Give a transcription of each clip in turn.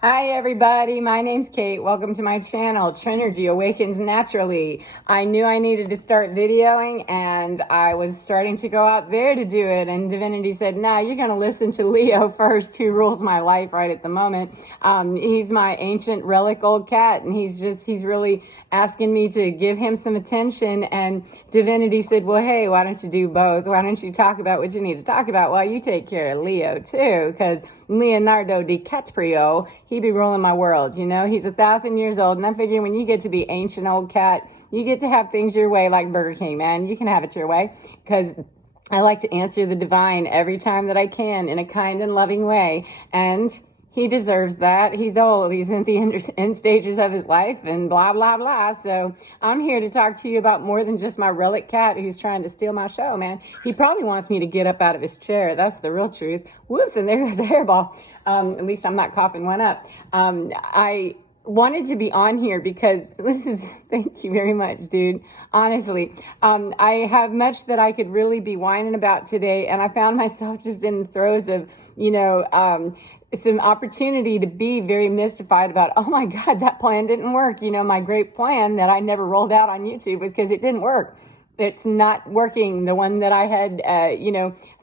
Hi everybody, my name's Kate. Welcome to my channel, Trinergy, Awakens Naturally. I knew I needed to start videoing and I was starting to go out there to do it, and Divinity said, no, you're going to listen to Leo first, who rules my life right at the moment. He's my ancient relic old cat, and he's really asking me to give him some attention, and Divinity said, well, hey, why don't you do both? Why don't you talk about what you need to talk about while you take care of Leo too? Because Leonardo DiCaprio, he be ruling my world, you know? He's 1,000 years old, and I'm figuring when you get to be ancient old cat, you get to have things your way like Burger King, man. You can have it your way, because I like to answer the divine every time that I can in a kind and loving way, and he deserves that. He's old. He's in the end stages of his life and blah, blah, blah. So I'm here to talk to you about more than just my relic cat who's trying to steal my show, man. He probably wants me to get up out of his chair. That's the real truth. Whoops, and there goes a hairball. At least I'm not coughing one up. I wanted to be on here because thank you very much, dude. Honestly, I have much that I could really be whining about today, and I found myself just in the throes of, some opportunity to be very mystified about, oh my God, that plan didn't work. My great plan that I never rolled out on YouTube was because it didn't work. It's not working. The one that I had,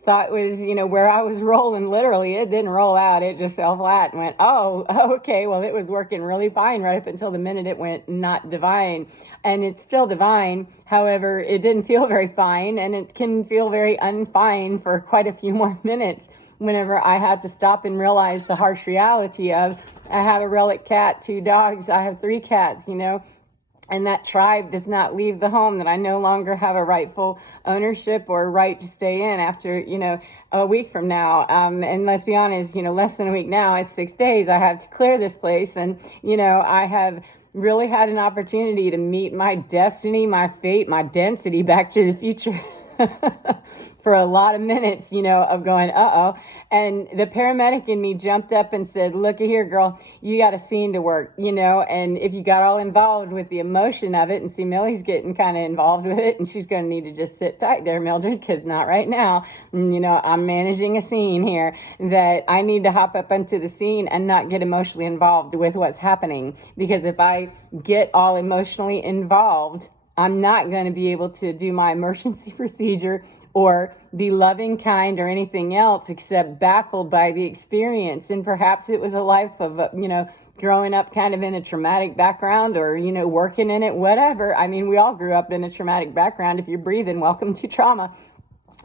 thought was, where I was rolling, literally, it didn't roll out. It just fell flat and went, oh, okay, well, it was working really fine right up until the minute it went not divine. And it's still divine. However, it didn't feel very fine, and it can feel very unfine for quite a few more minutes whenever I had to stop and realize the harsh reality of, I have a relic cat, 2 dogs, I have 3 cats, and that tribe does not leave the home, that I no longer have a rightful ownership or right to stay in after, a week from now. And let's be honest, less than a week now, it's 6 days. I have to clear this place. And, I have really had an opportunity to meet my destiny, my fate, my density, Back to the Future. For a lot of minutes, of going, uh-oh. And the paramedic in me jumped up and said, look here, girl, you got a scene to work, and if you got all involved with the emotion of it, and see, Millie's getting kind of involved with it, and she's going to need to just sit tight there, Mildred, because not right now. I'm managing a scene here that I need to hop up into the scene and not get emotionally involved with what's happening, because if I get all emotionally involved, I'm not going to be able to do my emergency procedure or be loving, kind, or anything else except baffled by the experience. And perhaps it was a life of, growing up kind of in a traumatic background, or, working in it, whatever. I mean, we all grew up in a traumatic background. If you're breathing, welcome to trauma.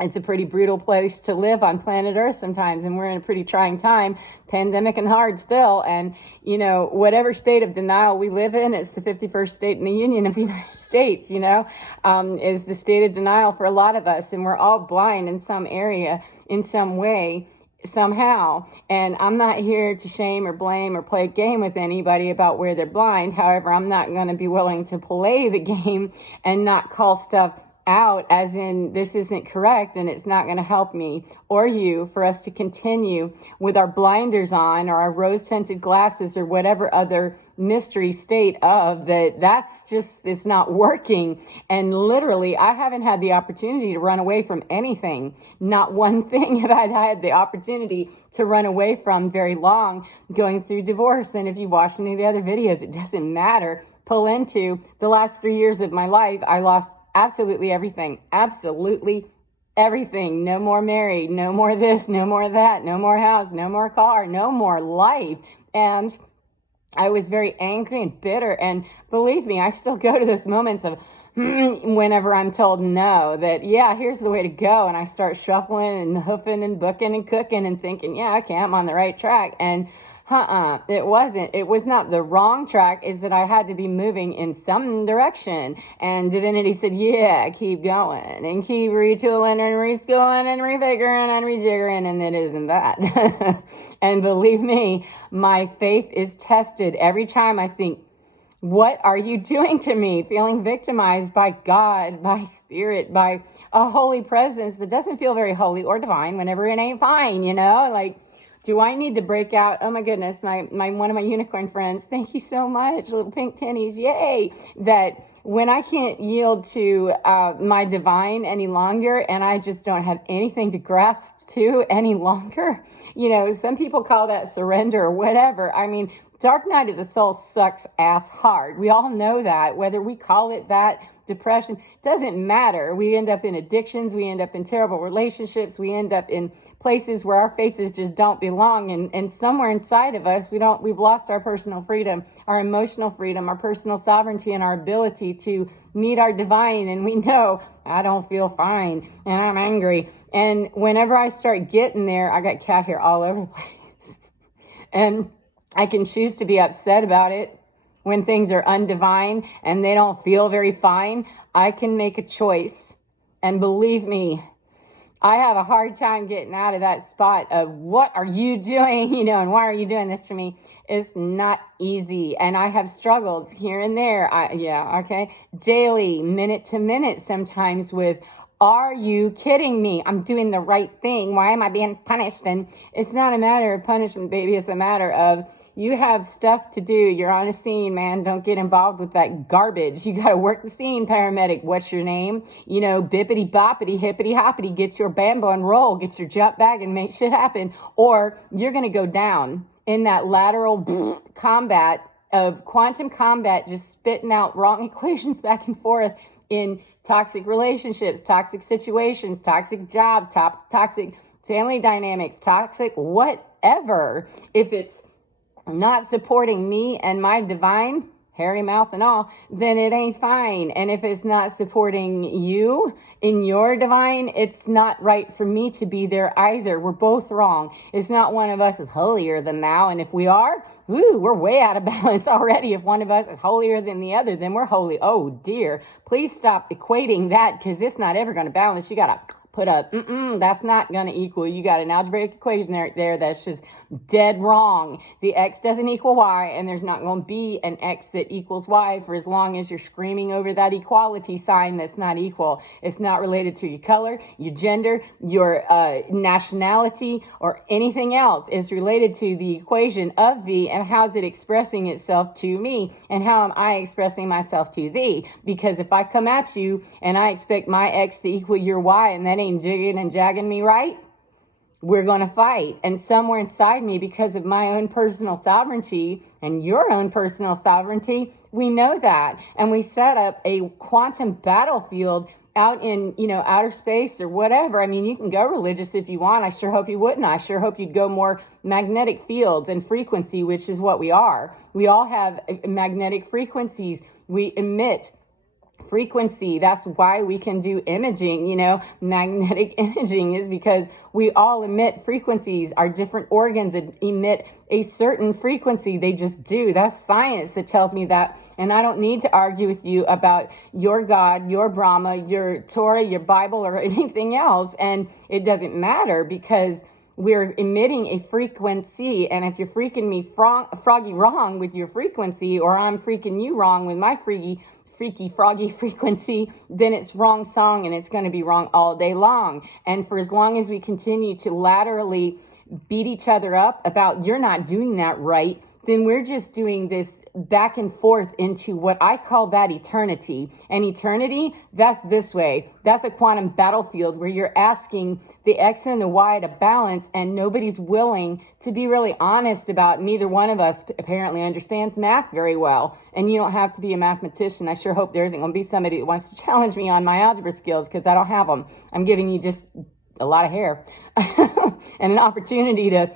It's a pretty brutal place to live on planet Earth sometimes, and we're in a pretty trying time, pandemic and hard still. And, whatever state of denial we live in, it's the 51st state in the Union of the United States, is the state of denial for a lot of us. And we're all blind in some area, in some way, somehow. And I'm not here to shame or blame or play a game with anybody about where they're blind. However, I'm not going to be willing to play the game and not call stuff out as in this isn't correct, and it's not going to help me or you for us to continue with our blinders on or our rose-tinted glasses or whatever other mystery state of that's just, it's not working. And literally, I haven't had the opportunity to run away from anything. Not one thing have I had the opportunity to run away from very long, going through divorce. And if you've watched any of the other videos, it doesn't matter. Pull into the last 3 years of my life, I lost absolutely everything. Absolutely everything. No more married, no more this, no more that, no more house, no more car, no more life. And I was very angry and bitter. And believe me, I still go to those moments of whenever I'm told no, that, yeah, here's the way to go. And I start shuffling and hoofing and booking and cooking and thinking, yeah, okay, I'm on the right track. And it wasn't. It was not the wrong track. Is that I had to be moving in some direction. And Divinity said, yeah, keep going and keep retooling and reschooling and refiguring and rejiggering. And it isn't that. And believe me, my faith is tested every time I think, what are you doing to me? Feeling victimized by God, by spirit, by a holy presence that doesn't feel very holy or divine whenever it ain't fine, Do I need to break out? Oh my goodness, my one of my unicorn friends, thank you so much, little pink tinnies, yay! That when I can't yield to my divine any longer, and I just don't have anything to grasp to any longer, some people call that surrender or whatever. I mean, dark night of the soul sucks ass hard. We all know that. Whether we call it that, depression, doesn't matter. We end up in addictions. We end up in terrible relationships. We end up in places where our faces just don't belong. And somewhere inside of us, we've lost our personal freedom, our emotional freedom, our personal sovereignty, and our ability to meet our divine. And we know, I don't feel fine and I'm angry. And whenever I start getting there, I got cat hair all over the place. And I can choose to be upset about it when things are undivine and they don't feel very fine. I can make a choice. And believe me, I have a hard time getting out of that spot of what are you doing, and why are you doing this to me? It's not easy. And I have struggled here and there. Daily, minute to minute, sometimes with, are you kidding me? I'm doing the right thing. Why am I being punished? And it's not a matter of punishment, baby. It's a matter of, you have stuff to do. You're on a scene, man. Don't get involved with that garbage. You got to work the scene, paramedic. What's your name? Bippity boppity, hippity hoppity. Get your bambo and roll. Get your jump bag and make shit happen. Or you're going to go down in that lateral combat of quantum combat, just spitting out wrong equations back and forth in toxic relationships, toxic situations, toxic jobs, toxic family dynamics, toxic whatever. If it's not supporting me and my divine, hairy mouth and all, then it ain't fine. And if it's not supporting you in your divine, it's not right for me to be there either. We're both wrong. It's not one of us is holier than thou. And if we are, we're way out of balance already. If one of us is holier than the other, then we're holy. Oh dear. Please stop equating that, because it's not ever going to balance. You got to put that's not going to equal. You got an algebraic equation right there that's just dead wrong. The x doesn't equal y, and there's not going to be an x that equals y for as long as you're screaming over that equality sign that's not equal. It's not related to your color, your gender, your nationality, or anything else. It's related to the equation of thee, and how's it expressing itself to me, and how am I expressing myself to thee? Because if I come at you and I expect my x to equal your y, and that ain't jigging and jagging me right, we're going to fight. And somewhere inside me, because of my own personal sovereignty and your own personal sovereignty, we know that. And we set up a quantum battlefield out in, outer space or whatever. I mean, you can go religious if you want. I sure hope you wouldn't. I sure hope you'd go more magnetic fields and frequency, which is what we are. We all have magnetic frequencies. We emit frequency. That's why we can do imaging, magnetic imaging is because we all emit frequencies. Our different organs emit a certain frequency. They just do. That's science that tells me that. And I don't need to argue with you about your God, your Brahma, your Torah, your Bible, or anything else. And it doesn't matter, because we're emitting a frequency. And if you're freaking me froggy wrong with your frequency, or I'm freaking you wrong with my freaky froggy frequency, then it's wrong song, and it's going to be wrong all day long. And for as long as we continue to laterally beat each other up about you're not doing that right, then we're just doing this back and forth into what I call that eternity. And eternity, that's this way. That's a quantum battlefield where you're asking the X and the Y to balance, and nobody's willing to be really honest about. Neither one of us apparently understands math very well. And you don't have to be a mathematician. I sure hope there isn't going to be somebody that wants to challenge me on my algebra skills, because I don't have them. I'm giving you just a lot of hair and an opportunity to,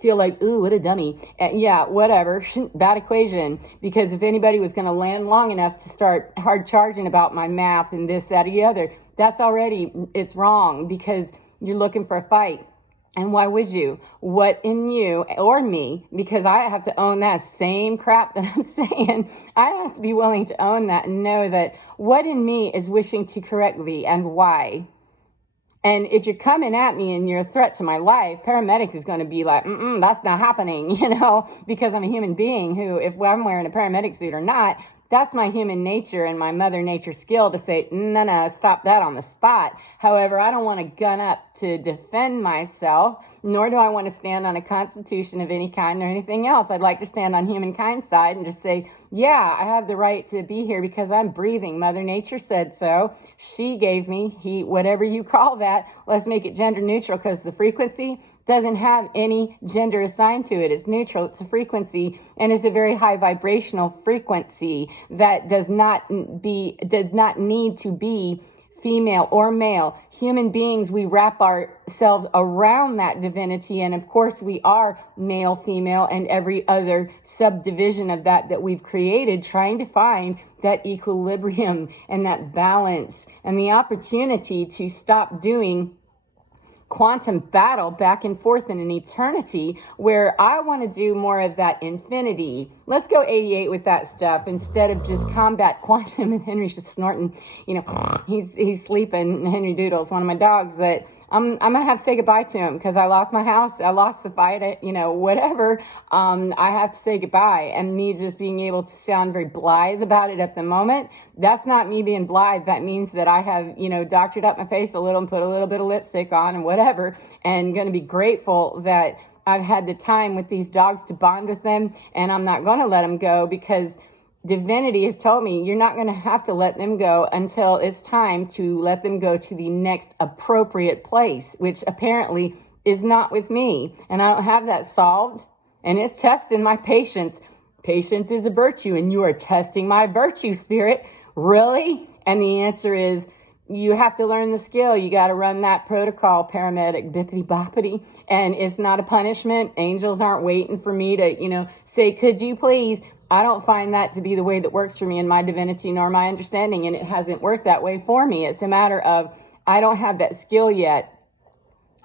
feel like, ooh, what a dummy. Yeah, whatever. Bad equation. Because if anybody was going to land long enough to start hard charging about my math and this, that, or the other, it's wrong, because you're looking for a fight. And why would you? What in you or me? Because I have to own that same crap that I'm saying. I have to be willing to own that and know that what in me is wishing to correct thee, and why. And if you're coming at me and you're a threat to my life, paramedic is going to be like, that's not happening, because I'm a human being who, if I'm wearing a paramedic suit or not, That's my human nature and my mother nature skill to say, no, stop that on the spot. However, I don't want to gun up to defend myself, nor do I want to stand on a constitution of any kind or anything else. I'd like to stand on humankind's side and just say, yeah, I have the right to be here because I'm breathing. Mother Nature said so. She gave me, he, whatever you call that. Let's make it gender neutral because the frequency doesn't have any gender assigned to it. It's neutral. It's a frequency, and it's a very high vibrational frequency that does not need to be female or male. Human beings, we wrap ourselves around that divinity, and of course we are male, female, and every other subdivision of that we've created, trying to find that equilibrium and that balance and the opportunity to stop doing quantum battle back and forth in an eternity, where I want to do more of that infinity. Let's go 88 with that stuff instead of just combat quantum. And Henry's just snorting, he's sleeping. Henry Doodle's one of my dogs that I'm gonna have to say goodbye to him because I lost my house, I lost the fight, whatever. I have to say goodbye, and me just being able to sound very blithe about it at the moment. That's not me being blithe. That means that I have, doctored up my face a little and put a little bit of lipstick on and whatever, and gonna be grateful that I've had the time with these dogs to bond with them, and I'm not gonna let them go because divinity has told me you're not going to have to let them go until it's time to let them go to the next appropriate place, which apparently is not with me. And I don't have that solved. And it's testing my patience. Patience is a virtue, and you are testing my virtue, spirit. Really? And the answer is, you have to learn the skill. You got to run that protocol, paramedic, bippity boppity. And it's not a punishment. Angels aren't waiting for me to, say, could you please? I don't find that to be the way that works for me in my divinity nor my understanding, and it hasn't worked that way for me. It's a matter of I don't have that skill yet.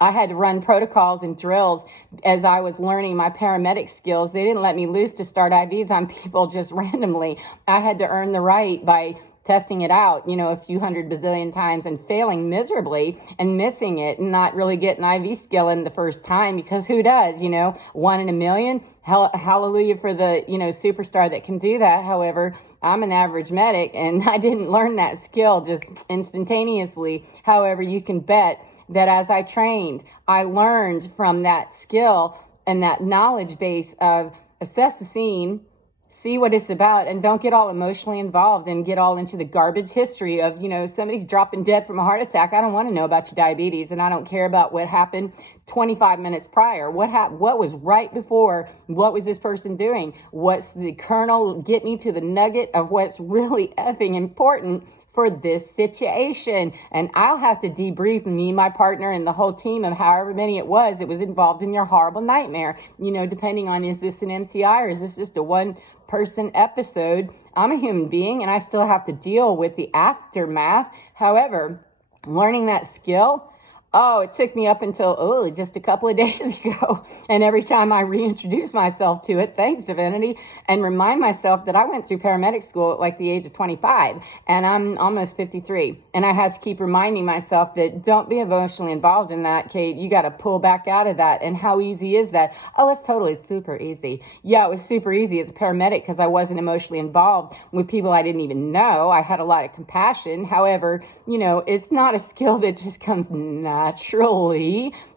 I had to run protocols and drills as I was learning my paramedic skills. They didn't let me loose to start IVs on people just randomly. I had to earn the right by testing it out, a few hundred bazillion times and failing miserably and missing it and not really getting IV skill in the first time, because who does, 1 in a million? Hallelujah for the, superstar that can do that. However, I'm an average medic and I didn't learn that skill just instantaneously. However, you can bet that as I trained, I learned from that skill and that knowledge base of assess the scene, see what it's about, and don't get all emotionally involved and get all into the garbage history of, somebody's dropping dead from a heart attack. I don't want to know about your diabetes, and I don't care about what happened 25 minutes prior. What was right before? What was this person doing? What's the kernel? Get me to the nugget of what's really effing important for this situation. And I'll have to debrief me, my partner, and the whole team of however many it was involved in your horrible nightmare, depending on, is this an MCI or is this just a one-person episode? I'm a human being and I still have to deal with the aftermath. However, learning that skill, it took me up until, just a couple of days ago. And every time I reintroduce myself to it, thanks divinity, and remind myself that I went through paramedic school at like the age of 25 and I'm almost 53. And I had to keep reminding myself that don't be emotionally involved in that, Kate. You got to pull back out of that. And how easy is that? Oh, it's totally super easy. Yeah, it was super easy as a paramedic because I wasn't emotionally involved with people I didn't even know. I had a lot of compassion. However, it's not a skill that just comes naturally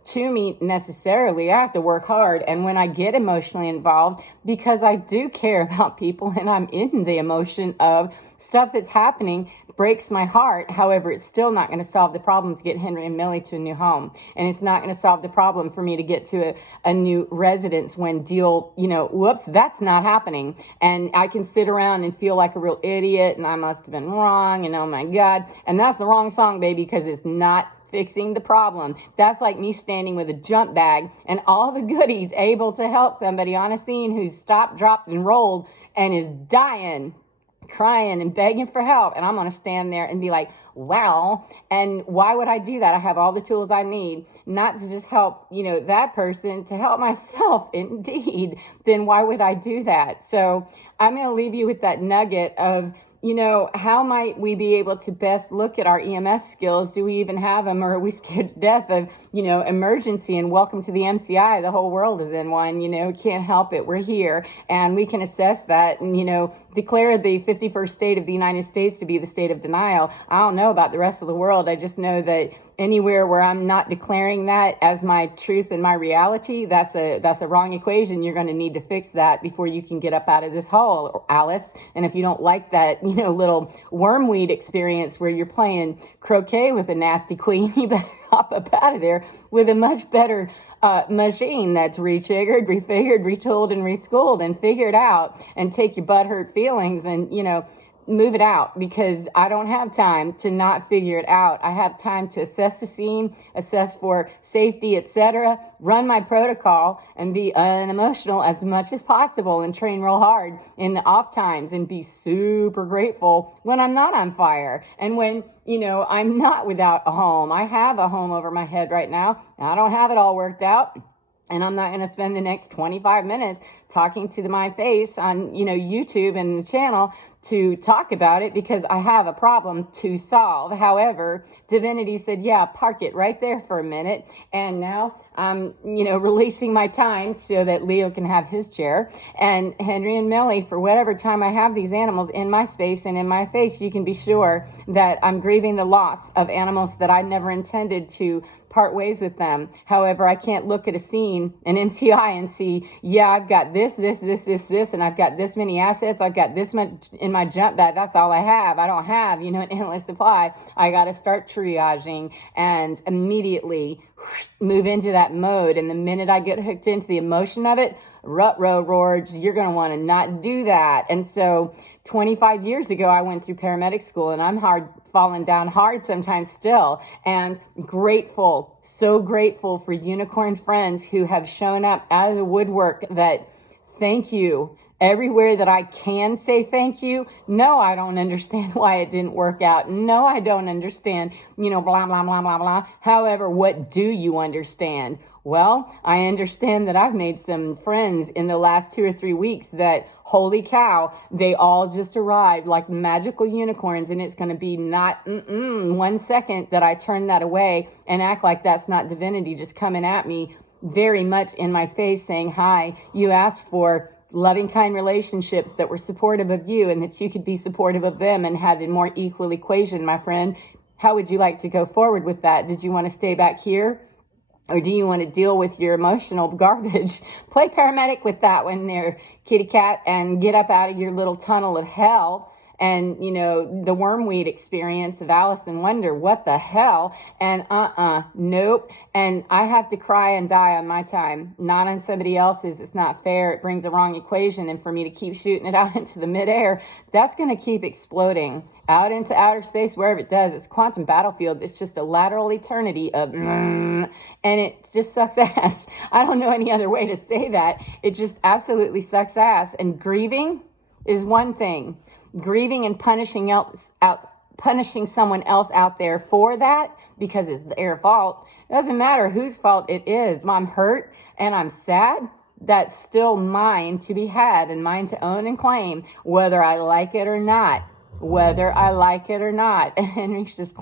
to me necessarily. I have to work hard. And when I get emotionally involved, because I do care about people and I'm in the emotion of stuff that's happening, breaks my heart. However, it's still not going to solve the problem to get Henry and Millie to a new home. And it's not going to solve the problem for me to get to a new residence when whoops, that's not happening. And I can sit around and feel like a real idiot and I must have been wrong and oh my God. And that's the wrong song, baby, because it's not fixing the problem. That's like me standing with a jump bag and all the goodies able to help somebody on a scene who's stopped, dropped, and rolled and is dying, crying and begging for help. And I'm going to stand there and be like, wow. And why would I do that? I have all the tools I need, not to just help, that person, to help myself indeed. Then why would I do that? So I'm going to leave you with that nugget of how might we be able to best look at our EMS skills? Do we even have them, or are we scared to death of, emergency and welcome to the MCI? The whole world is in one, can't help it. We're here and we can assess that and, declare the 51st state of the United States to be the state of denial. I don't know about the rest of the world. I just know that anywhere where I'm not declaring that as my truth and my reality, that's a wrong equation. You're going to need to fix that before you can get up out of this hole, Alice. And if you don't like that, little wormweed experience where you're playing croquet with a nasty queen, you better hop up out of there with a much better machine that's rejiggered, refigured, retooled, and reschooled and figured out, and take your butthurt feelings and, move it out, because I don't have time to not figure it out. I have time to assess the scene, assess for safety, etc., run my protocol, and be unemotional as much as possible, and train real hard in the off times, and be super grateful when I'm not on fire and when, I'm not without a home. I have a home over my head right now. I don't have it all worked out. And I'm not going to spend the next 25 minutes talking to my face on, YouTube and the channel to talk about it, because I have a problem to solve. However, Divinity said, yeah, park it right there for a minute. And now I'm, releasing my time so that Leo can have his chair. And Henry and Millie, for whatever time I have these animals in my space and in my face, you can be sure that I'm grieving the loss of animals that I never intended to part ways with them. However, I can't look at a scene, an MCI, and see, yeah, I've got this, and I've got this many assets. I've got this much in my jump bag. That's all I have. I don't have, an endless supply. I got to start triaging and immediately move into that mode. And the minute I get hooked into the emotion of it, rut-row roared, you're going to want to not do that. And so 25 years ago, I went through paramedic school, and I'm falling down hard sometimes still, and grateful, so grateful for unicorn friends who have shown up out of the woodwork that thank you. Everywhere that I can say thank you, no, I don't understand why it didn't work out. No, I don't understand, blah, blah, blah, blah, blah. However, what do you understand? Well, I understand that I've made some friends in the last 2 or 3 weeks that, holy cow, they all just arrived like magical unicorns, and it's going to be not 1 second that I turn that away and act like that's not Divinity just coming at me very much in my face saying, hi, you asked for loving, kind relationships that were supportive of you and that you could be supportive of them and had a more equal equation, my friend. How would you like to go forward with that? Did you want to stay back here? Or do you want to deal with your emotional garbage? Play paramedic with that one there, kitty cat, and get up out of your little tunnel of hell. And, the wormweed experience of Alice in Wonder, what the hell? And nope. And I have to cry and die on my time, not on somebody else's. It's not fair. It brings a wrong equation. And for me to keep shooting it out into the midair, that's going to keep exploding out into outer space, wherever it does. It's quantum battlefield. It's just a lateral eternity of, and it just sucks ass. I don't know any other way to say that. It just absolutely sucks ass. And grieving is one thing. Grieving and punishing someone else out there for that because it's their fault. It doesn't matter whose fault it is. I'm hurt and I'm sad. That's still mine to be had and mine to own and claim, whether I like it or not. Whether I like it or not. And Henry's just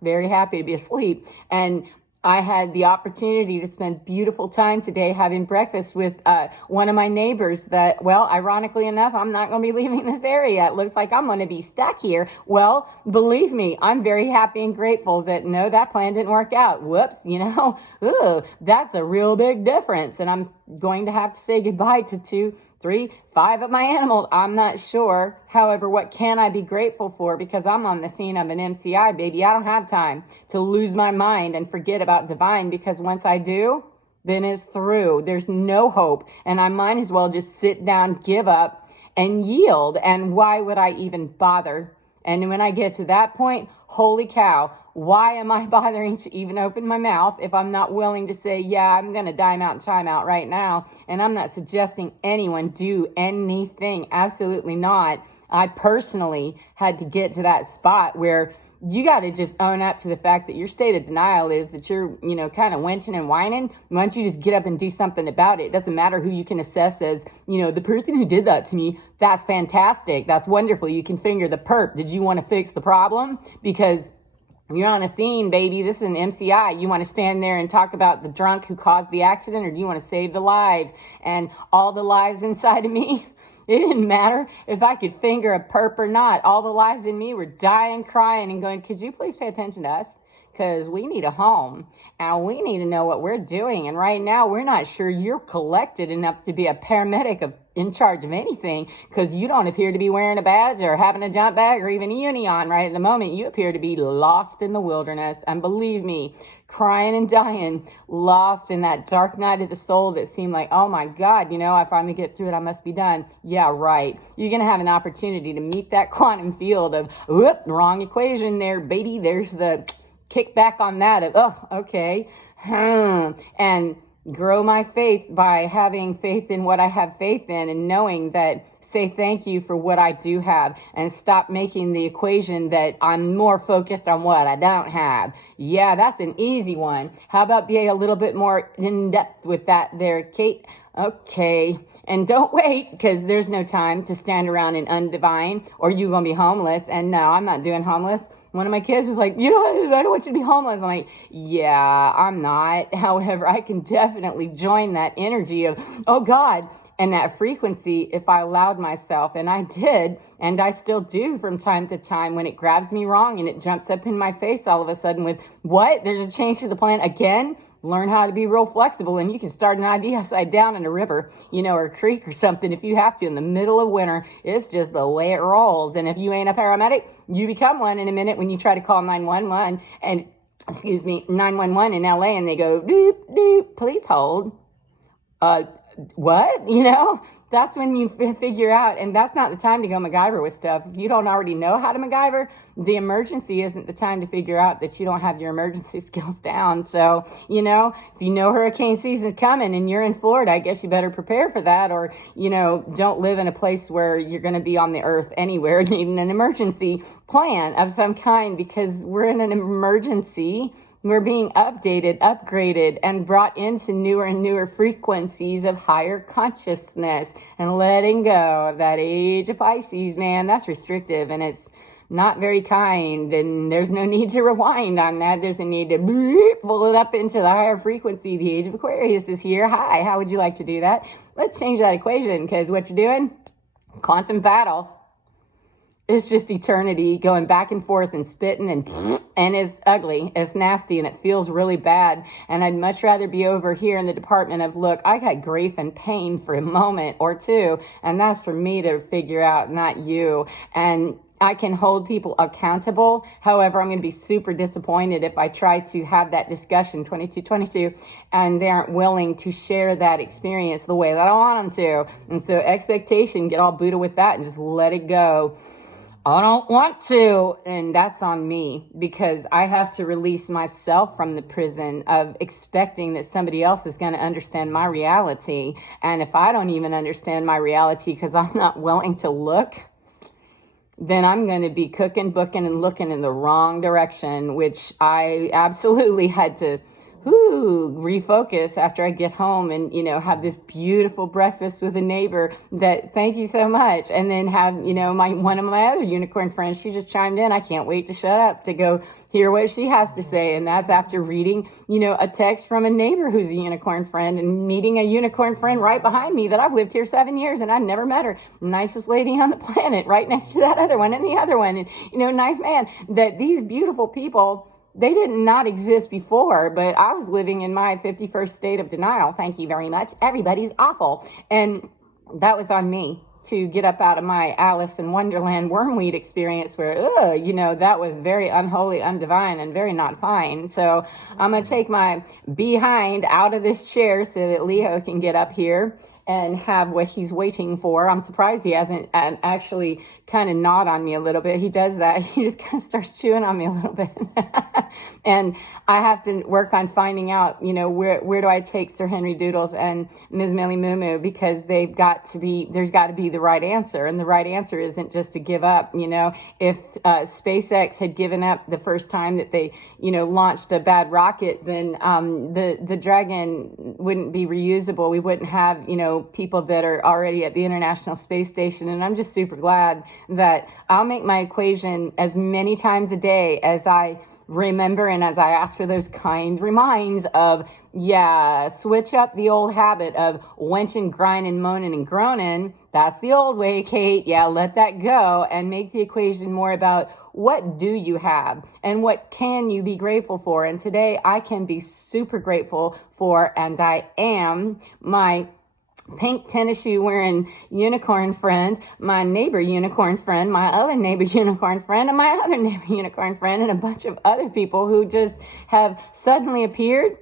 very happy to be asleep. And I had the opportunity to spend beautiful time today having breakfast with one of my neighbors that, well, ironically enough, I'm not going to be leaving this area. It looks like I'm going to be stuck here. Well, believe me, I'm very happy and grateful that, no, that plan didn't work out. Whoops, ooh, that's a real big difference. And I'm going to have to say goodbye to 2, 3, 5 of my animals. I'm not sure. However, what can I be grateful for? Because I'm on the scene of an MCI, baby. I don't have time to lose my mind and forget about divine, because once I do, then it's through. There's no hope. And I might as well just sit down, give up, and yield. And why would I even bother? And when I get to that point, holy cow, why am I bothering to even open my mouth if I'm not willing to say, yeah, I'm going to dime out and chime out right now? And I'm not suggesting anyone do anything. Absolutely not. I personally had to get to that spot where you got to just own up to the fact that your state of denial is that you're, kind of wenching and whining. Why don't you just get up and do something about it? It doesn't matter who you can assess as, the person who did that to me. That's fantastic. That's wonderful. You can finger the perp. Did you want to fix the problem? Because you're on a scene, baby. This is an MCI. You want to stand there and talk about the drunk who caused the accident, or do you want to save the lives and all the lives inside of me? It didn't matter if I could finger a perp or not. All the lives in me were dying, crying, and going, could you please pay attention to us? Because we need a home and we need to know what we're doing. And right now, we're not sure you're collected enough to be a paramedic in charge of anything, because you don't appear to be wearing a badge or having a jump bag or even a uni on right at the moment. You appear to be lost in the wilderness. And believe me, crying and dying, lost in that dark night of the soul that seemed like, oh my God, I finally get through it. I must be done. Yeah, right. You're going to have an opportunity to meet that quantum field of, whoop, wrong equation there, baby. There's the kick back on that of, oh, okay. And grow my faith by having faith in what I have faith in, and knowing that, say thank you for what I do have, and stop making the equation that I'm more focused on what I don't have. Yeah, that's an easy one. How about being a little bit more in depth with that there, Kate? Okay. And don't wait, because there's no time to stand around and undivine, or you're going to be homeless. And no, I'm not doing homeless. One of my kids was like, I don't want you to be homeless. I'm like, yeah, I'm not. However, I can definitely join that energy of, oh God, and that frequency if I allowed myself. And I did, and I still do from time to time when it grabs me wrong and it jumps up in my face all of a sudden with, what? There's a change to the plan again? Learn how to be real flexible, and you can start an idea upside down in a river, or a creek or something if you have to in the middle of winter. It's just the way it rolls. And if you ain't a paramedic, you become one in a minute when you try to call 911 and, 911 in LA, and they go, doop, doop, please hold. What? That's when you figure out, and that's not the time to go MacGyver with stuff. If you don't already know how to MacGyver, the emergency isn't the time to figure out that you don't have your emergency skills down. So, if you know hurricane season's coming and you're in Florida, I guess you better prepare for that, or, don't live in a place where you're going to be on the earth anywhere needing an emergency plan of some kind, because we're in an emergency. We're being updated, upgraded, and brought into newer and newer frequencies of higher consciousness, and letting go of that age of Pisces, man. That's restrictive, and it's not very kind, and there's no need to rewind on that. There's a need to pull it up into the higher frequency. The age of Aquarius is here. Hi, how would you like to do that? Let's change that equation, because what you're doing, quantum battle. It's just eternity going back and forth and spitting, and it's ugly, it's nasty, and it feels really bad. And I'd much rather be over here in the department of, look, I got grief and pain for a moment or two, and that's for me to figure out, not you. And I can hold people accountable. However, I'm going to be super disappointed if I try to have that discussion 2222 and they aren't willing to share that experience the way that I want them to. And so expectation, get all Buddha with that and just let it go. I don't want to, and that's on me, because I have to release myself from the prison of expecting that somebody else is going to understand my reality. And if I don't even understand my reality because I'm not willing to look, then I'm going to be cooking, booking, and looking in the wrong direction, which I absolutely had to refocus after I get home and, have this beautiful breakfast with a neighbor that, thank you so much. And then have, one of my other unicorn friends, she just chimed in. I can't wait to shut up to go hear what she has to say. And that's after reading, a text from a neighbor who's a unicorn friend, and meeting a unicorn friend right behind me that I've lived here 7 years and I never met her. Nicest lady on the planet, right next to that other one and the other one. And, nice man. That these beautiful people, they did not exist before, but I was living in my 51st state of denial. Thank you very much. Everybody's awful. And that was on me to get up out of my Alice in Wonderland wormweed experience where, that was very unholy, undivine, and very not fine. So I'm going to take my behind out of this chair so that Leo can get up here. and have what he's waiting for. I'm surprised he hasn't actually kind of gnawed on me a little bit. He does that. He just kind of starts chewing on me a little bit. And I have to work on finding out, where do I take Sir Henry Doodles and Ms. Millie Moo Moo, because there's got to be the right answer. And the right answer isn't just to give up. If SpaceX had given up the first time that they, launched a bad rocket, then the Dragon wouldn't be reusable. We wouldn't have, people that are already at the International Space Station. And I'm just super glad that I'll make my equation as many times a day as I remember and as I ask for those kind reminds of, switch up the old habit of wenching, grinding, moaning, and groaning. That's the old way, Kate. Yeah, let that go and make the equation more about what do you have and what can you be grateful for. And today I can be super grateful for, and I am, my pink tennis shoe wearing unicorn friend, my neighbor unicorn friend, my other neighbor unicorn friend, and my other neighbor unicorn friend, and a bunch of other people who just have suddenly appeared.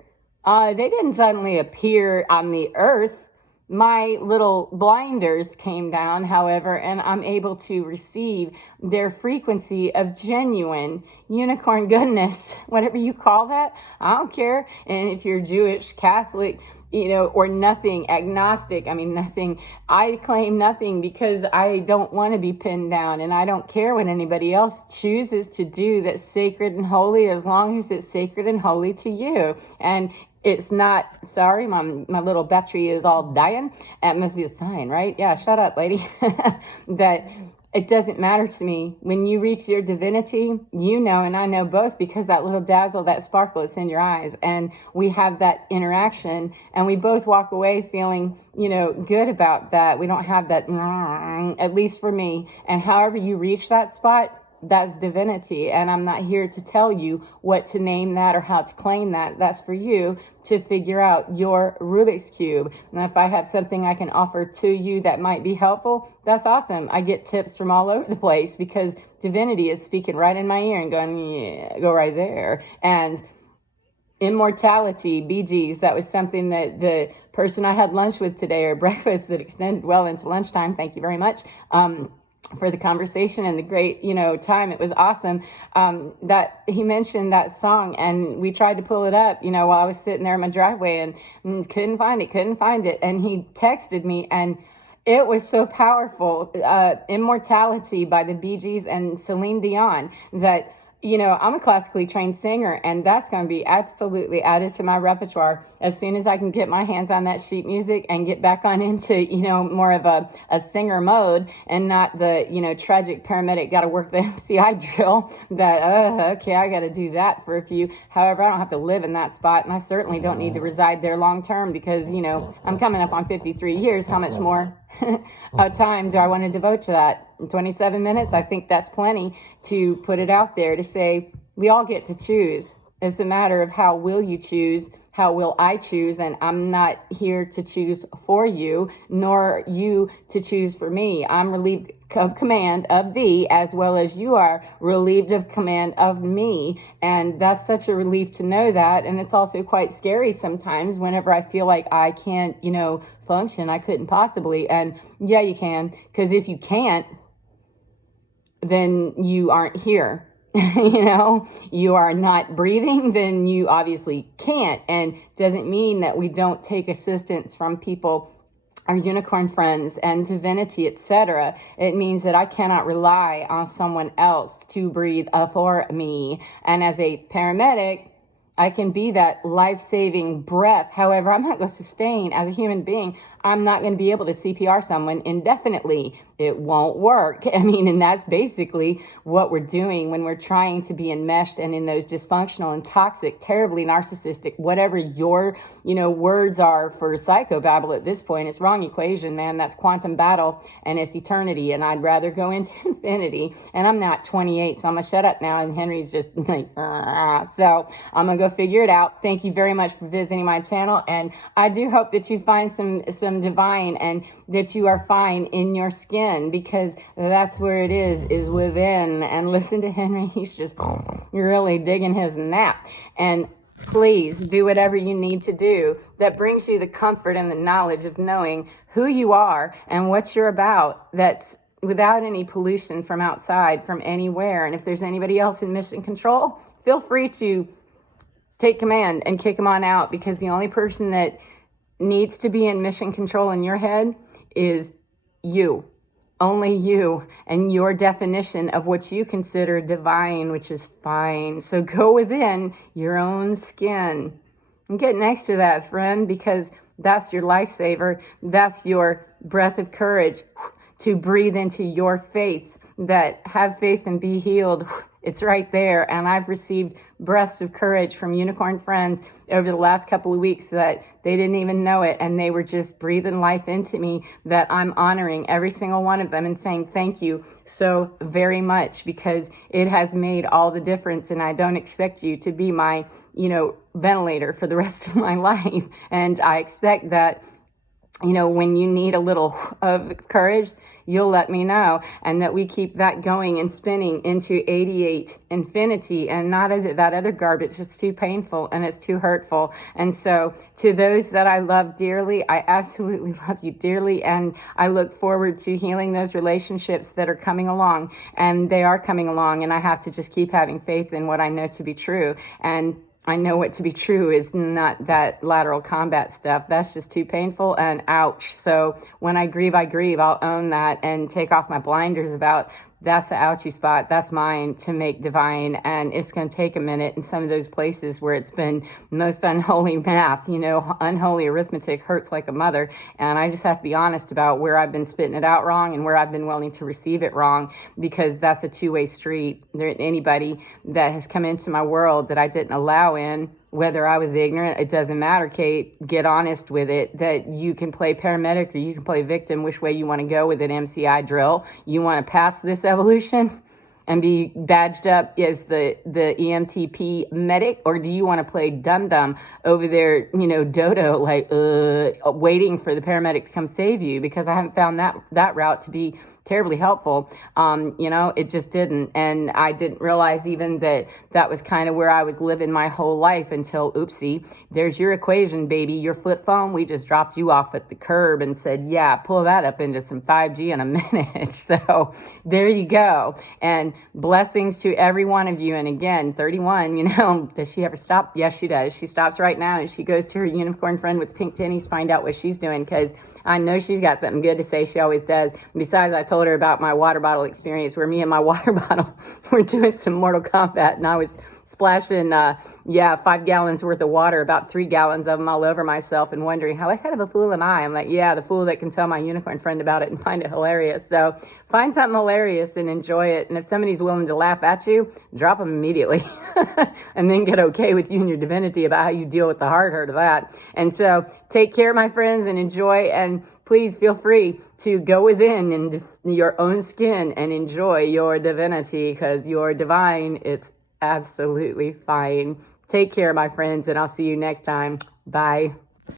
They didn't suddenly appear on the earth. My little blinders came down, however, and I'm able to receive their frequency of genuine unicorn goodness, whatever you call that. I don't care. And if you're Jewish, Catholic, or nothing, agnostic, nothing. I claim nothing because I don't want to be pinned down, and I don't care what anybody else chooses to do that's sacred and holy, as long as it's sacred and holy to you. And it's not, sorry, my little battery is all dying. That must be a sign, right? Yeah, shut up, lady. That it doesn't matter to me. When you reach your divinity, and I know both, because that little dazzle, that sparkle is in your eyes. And we have that interaction, and we both walk away feeling, good about that. We don't have that, at least for me. And however you reach that spot, that's divinity. And I'm not here to tell you what to name that or how to claim that. That's for you to figure out your Rubik's Cube. And if I have something I can offer to you that might be helpful, that's awesome. I get tips from all over the place because divinity is speaking right in my ear and going, yeah, go right there. And immortality, BGs, that was something that the person I had lunch with today, or breakfast that extended well into lunchtime, thank you very much, for the conversation and the great, time. It was awesome. That he mentioned that song, and we tried to pull it up, while I was sitting there in my driveway, and couldn't find it. And he texted me, and it was so powerful. Immortality by the Bee Gees and Celine Dion, that, I'm a classically trained singer, and that's going to be absolutely added to my repertoire as soon as I can get my hands on that sheet music and get back on into, more of a singer mode, and not the, tragic paramedic got to work the MCI drill that, okay, I got to do that for a few. However, I don't have to live in that spot, and I certainly don't need to reside there long term because, I'm coming up on 53 years. How much more time do I want to devote to that? 27 minutes? I think that's plenty to put it out there to say we all get to choose. It's a matter of how will you choose, how will I choose, and I'm not here to choose for you, nor you to choose for me. I'm relieved of command of thee, as well as you are relieved of command of me. And that's such a relief to know that. And it's also quite scary sometimes whenever I feel like I can't, function. I couldn't possibly. And yeah, you can, because if you can't, then you aren't here. You are not breathing, then you obviously can't. And doesn't mean that we don't take assistance from people, our unicorn friends and divinity, etc. It means that I cannot rely on someone else to breathe for me. And as a paramedic, I can be that life-saving breath. However, I'm not going to sustain as a human being. I'm not going to be able to CPR someone indefinitely. It won't work. And that's basically what we're doing when we're trying to be enmeshed and in those dysfunctional and toxic, terribly narcissistic, whatever your, words are for psychobabble at this point. It's wrong equation, man. That's quantum battle and it's eternity. And I'd rather go into infinity. And I'm not 28, so I'm going to shut up now. And Henry's just like, so I'm going to go figure it out. Thank you very much for visiting my channel. And I do hope that you find some divine and that you are fine in your skin, because that's where it is within. And listen to Henry. He's just really digging his nap. And Please do whatever you need to do that brings you the comfort and the knowledge of knowing who you are and what you're about, that's without any pollution from outside, from anywhere. And if there's anybody else in mission control, feel free to take command and kick them on out, because the only person that needs to be in mission control in your head is you. Only you and your definition of what you consider divine, which is fine. So go within your own skin and get next to that, friend, because that's your lifesaver. That's your breath of courage to breathe into your faith, that have faith and be healed. It's right there. And I've received breaths of courage from unicorn friends over the last couple of weeks that they didn't even know it. And they were just breathing life into me, that I'm honoring every single one of them and saying thank you so very much, because it has made all the difference. And I don't expect you to be my, ventilator for the rest of my life. And I expect that, when you need a little of courage, you'll let me know, and that we keep that going and spinning into 88 infinity, and not that other garbage. It's too painful and it's too hurtful. And so to those that I love dearly, I absolutely love you dearly, and I look forward to healing those relationships that are coming along, and they are coming along, and I have to just keep having faith in what I know to be true. And I know what to be true is not that lateral combat stuff. That's just too painful and ouch. So when I grieve, I'll own that and take off my blinders about that's an ouchie spot. That's mine to make divine. And it's going to take a minute in some of those places where it's been most unholy math, unholy arithmetic hurts like a mother. And I just have to be honest about where I've been spitting it out wrong and where I've been willing to receive it wrong, because that's a two-way street. There anybody that has come into my world that I didn't allow in, whether I was ignorant, it doesn't matter, Kate. Get honest with it, that you can play paramedic or you can play victim, which way you want to go with an MCI drill. You want to pass this evolution and be badged up as the EMTP medic, or do you want to play dum-dum over there, dodo, like waiting for the paramedic to come save you? Because I haven't found that route to be terribly helpful. It just didn't. And I didn't realize even that was kind of where I was living my whole life until, oopsie, there's your equation, baby. Your flip phone, we just dropped you off at the curb and said, yeah, pull that up into some 5G in a minute. So there you go. And blessings to every one of you. And again, 31, does she ever stop? Yes, she does. She stops right now and she goes to her unicorn friend with pink tinnies, find out what she's doing, because I know she's got something good to say. She always does. Besides, I told her about my water bottle experience where me and my water bottle were doing some Mortal Kombat, and I was splashing, 5 gallons worth of water, about 3 gallons of them all over myself, and wondering how kind of a fool am I? I'm like, yeah, the fool that can tell my unicorn friend about it and find it hilarious. So find something hilarious and enjoy it. And if somebody's willing to laugh at you, drop them immediately. And then get okay with you and your divinity about how you deal with the hard hurt of that. And so take care, my friends, and enjoy. And please feel free to go within and your own skin and enjoy your divinity, because you're divine. It's absolutely fine. Take care, my friends, and I'll see you next time. Bye.